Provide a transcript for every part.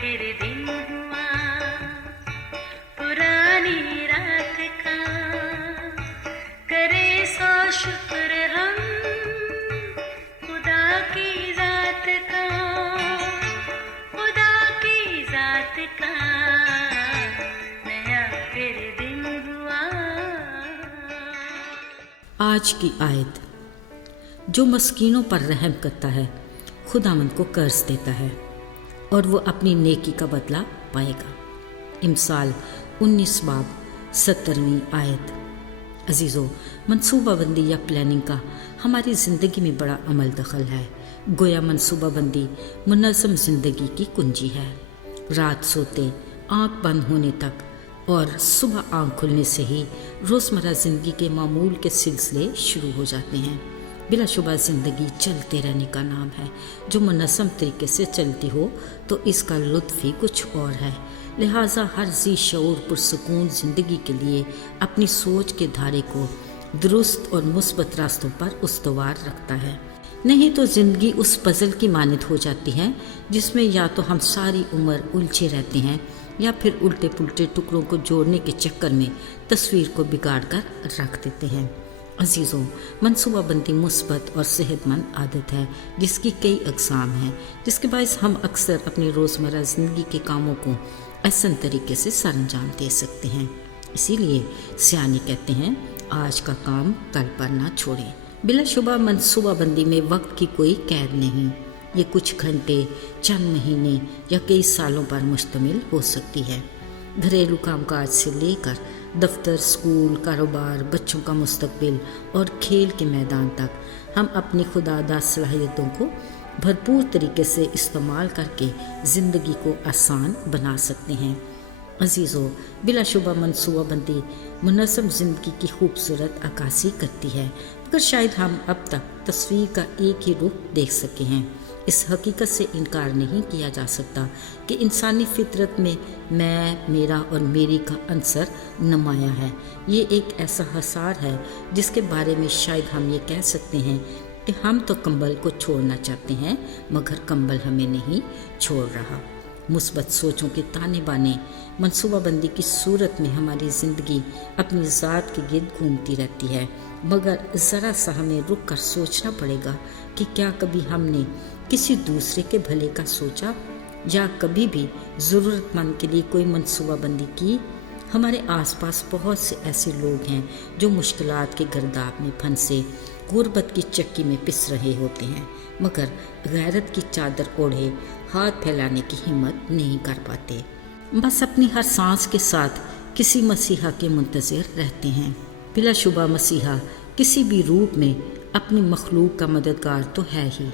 फिर दिन हुआ पुरानी रात का, करे सौ शुक्र हम खुदा की जात का, खुदा की जात का, नया फिर दिन हुआ। आज की आयत, जो मस्कीनों पर रहम करता है खुदावंद को कर्ज देता है और वो अपनी नेकी का बदला पाएगा। इमसाल 19 बाब 17वीं आयत। अजीज़ों, मनसूबाबंदी या प्लानिंग का हमारी ज़िंदगी में बड़ा अमल दखल है। गोया मनसूबाबंदी मुनज़्ज़म ज़िंदगी की कुंजी है। रात सोते आँख बंद होने तक और सुबह आँख खुलने से ही रोज़मर्रा ज़िंदगी के मामूल के सिलसिले शुरू हो जाते हैं। बिलाशुबा ज़िंदगी चलते रहने का नाम है। जो मुनज़्ज़म तरीके से चलती हो तो इसका लुत्फ़ ही कुछ और है। लिहाजा हर ज़ी शऊर पुरसकून ज़िंदगी के लिए अपनी सोच के धारे को दुरुस्त और मुस्बत रास्तों पर उस्तवार रखता है। नहीं तो ज़िंदगी उस पज़ल की मानद हो जाती है जिसमें या तो हम सारी उम्र उलझे रहते हैं या फिर उल्टे पुल्टे टुकड़ों को जोड़ने के चक्कर में तस्वीर को बिगाड़ कर रख देते हैं। अजीज़ों, मनसूबाबंदी मुस्बत और सेहतमंद आदत है जिसकी कई अक़साम हैं, जिसके बायस हम अक्सर अपनी रोज़मर्रा ज़िंदगी के कामों को आसान तरीके से सरअंजाम दे सकते हैं। इसीलिए सियाने कहते हैं, आज का काम कल पर ना छोड़ें। बिलाशुबा मनसूबाबंदी में वक्त की कोई कैद नहीं। ये कुछ घंटे, चंद महीने या कई सालों पर मुश्तमिल हो सकती है। घरेलू कामकाज से लेकर दफ्तर, स्कूल, कारोबार, बच्चों का मुस्तकबिल और खेल के मैदान तक हम अपनी खुदादा सलाहियतों को भरपूर तरीके से इस्तेमाल करके ज़िंदगी को आसान बना सकते हैं। अजीज़ों, बिलाशुबा मनसूबाबंदी मुनज़्ज़म ज़िंदगी की खूबसूरत अक्कासी करती है, मगर शायद हम अब तक तस्वीर का एक ही रुख देख सके हैं। इस हकीकत से इनकार नहीं किया जा सकता कि इंसानी फितरत में मैं, मेरा और मेरी का अंसर नुमाया है। ये एक ऐसा हसार है जिसके बारे में शायद हम ये कह सकते हैं कि हम तो कंबल को छोड़ना चाहते हैं मगर कंबल हमें नहीं छोड़ रहा। मुस्बत सोचों के ताने बाने मनसूबाबंदी की सूरत में हमारी ज़िंदगी अपनी ज़ात के गिर्द घूमती रहती है, मगर ज़रा सा हमें रुक कर सोचना पड़ेगा कि क्या कभी हमने किसी दूसरे के भले का सोचा या कभी भी ज़रूरतमंद के लिए कोई मनसूबाबंदी की। हमारे आसपास बहुत से ऐसे लोग हैं जो मुश्किलात के गर्दाब में फंसे गुर्बत की चक्की में पिस रहे होते हैं, मगर गैरत की चादर ओढ़े हाथ फैलाने की हिम्मत नहीं कर पाते। बस अपनी हर सांस के साथ किसी मसीहा के मुंतज़िर रहते हैं। बिलाशुबा मसीहा किसी भी रूप में अपनी मखलूक का मददगार तो है ही,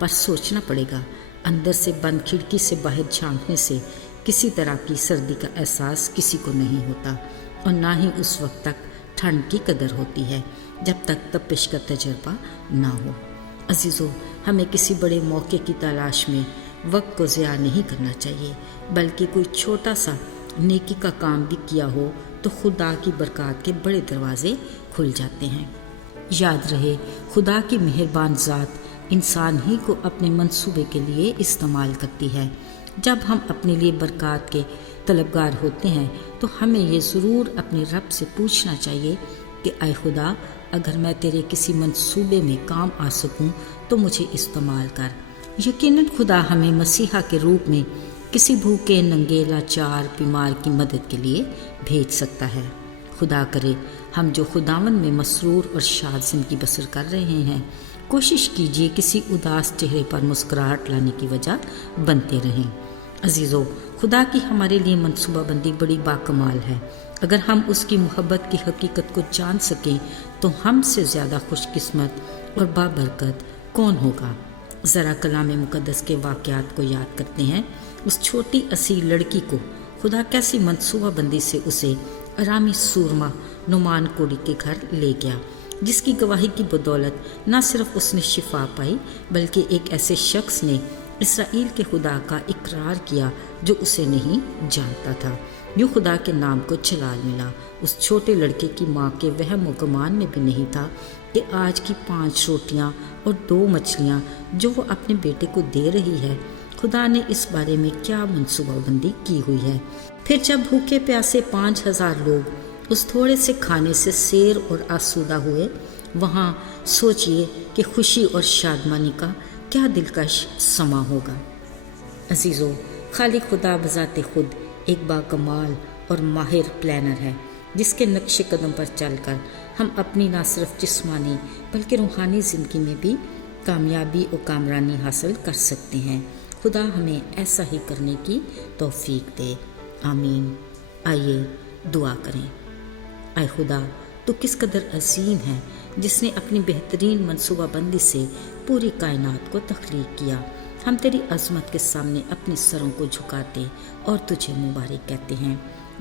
पर सोचना पड़ेगा, अंदर से बंद खिड़की से बाहर झांकने से किसी तरह की सर्दी का एहसास किसी को नहीं होता और ना ही उस वक्त तक ठंड की कदर होती है जब तक तपिश का तजर्बा ना हो। अजीज़ों, हमें किसी बड़े मौके की तलाश में वक्त को ज़िया नहीं करना चाहिए, बल्कि कोई छोटा सा नेकी का काम भी किया हो तो खुदा की बरकत के बड़े दरवाजे खुल जाते हैं। याद रहे, खुदा की मेहरबान ज़ात इंसान ही को अपने मंसूबे के लिए इस्तेमाल करती है। जब हम अपने लिए बरकत के तलबगार होते हैं तो हमें ये ज़रूर अपने रब से पूछना चाहिए कि ऐ खुदा, अगर मैं तेरे किसी मंसूबे में काम आ सकूं तो मुझे इस्तेमाल कर। यकीनन खुदा हमें मसीहा के रूप में किसी भूखे, नंगे, लाचार, बीमार की मदद के लिए भेज सकता है। खुदा करे हम जो खुदावन में मसरूर और शाद ज़िंदगी बसर कर रहे हैं, कोशिश कीजिए किसी उदास चेहरे पर मुस्कुराहट लाने की वजह बनते रहें। अजीज़ों, खुदा की हमारे लिए मनसूबाबंदी बड़ी बाकमाल है। अगर हम उसकी मोहब्बत की हकीकत को जान सकें तो हमसे ज़्यादा खुशकिस्मत और बाबरकत कौन होगा। ज़रा कलाम मुक़द्दस के वाक़यात को याद करते हैं। उस छोटी असील लड़की को खुदा कैसी मनसूबाबंदी से उसे आरामी सूरमा नुमान कोड़ी के घर ले गया, जिसकी गवाही की बदौलत न सिर्फ उसने शिफा पाई बल्कि एक ऐसे शख्स ने इसराइल के खुदा का इकरार किया जो उसे नहीं जानता था। यूँ खुदा के नाम को जलाल मिला। उस छोटे लड़के की माँ के वहम व गुमान में भी नहीं था कि आज की 5 रोटियाँ और 2 मछलियाँ जो वो अपने बेटे को दे रही है, خدا نے اس بارے میں کیا منصوبہ بندی کی ہوئی ہے۔ پھر جب بھوکے پیاسے 5000 لوگ اس تھوڑے سے کھانے سے سیر اور آسودہ ہوئے، وہاں سوچئے کہ خوشی اور شادمانی کا کیا دلکش سما ہوگا۔ عزیزو، خالق خدا بذات خود ایک باکمال اور ماہر پلانر ہے، جس کے نقش قدم پر چل کر ہم اپنی نہ صرف جسمانی بلکہ روحانی زندگی میں بھی کامیابی اور کامرانی حاصل کر سکتے ہیں۔ خدا ہمیں ایسا ہی کرنے کی توفیق دے، آمین۔ آئیے دعا کریں۔ اے خدا، تو کس قدر عظیم ہے، جس نے اپنی بہترین منصوبہ بندی سے پوری کائنات کو تخلیق کیا۔ ہم تیری عظمت کے سامنے اپنے سروں کو جھکاتے اور تجھے مبارک کہتے ہیں،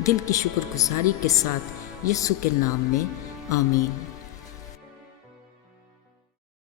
دل کی شکر گزاری کے ساتھ، یسوع کے نام میں، آمین۔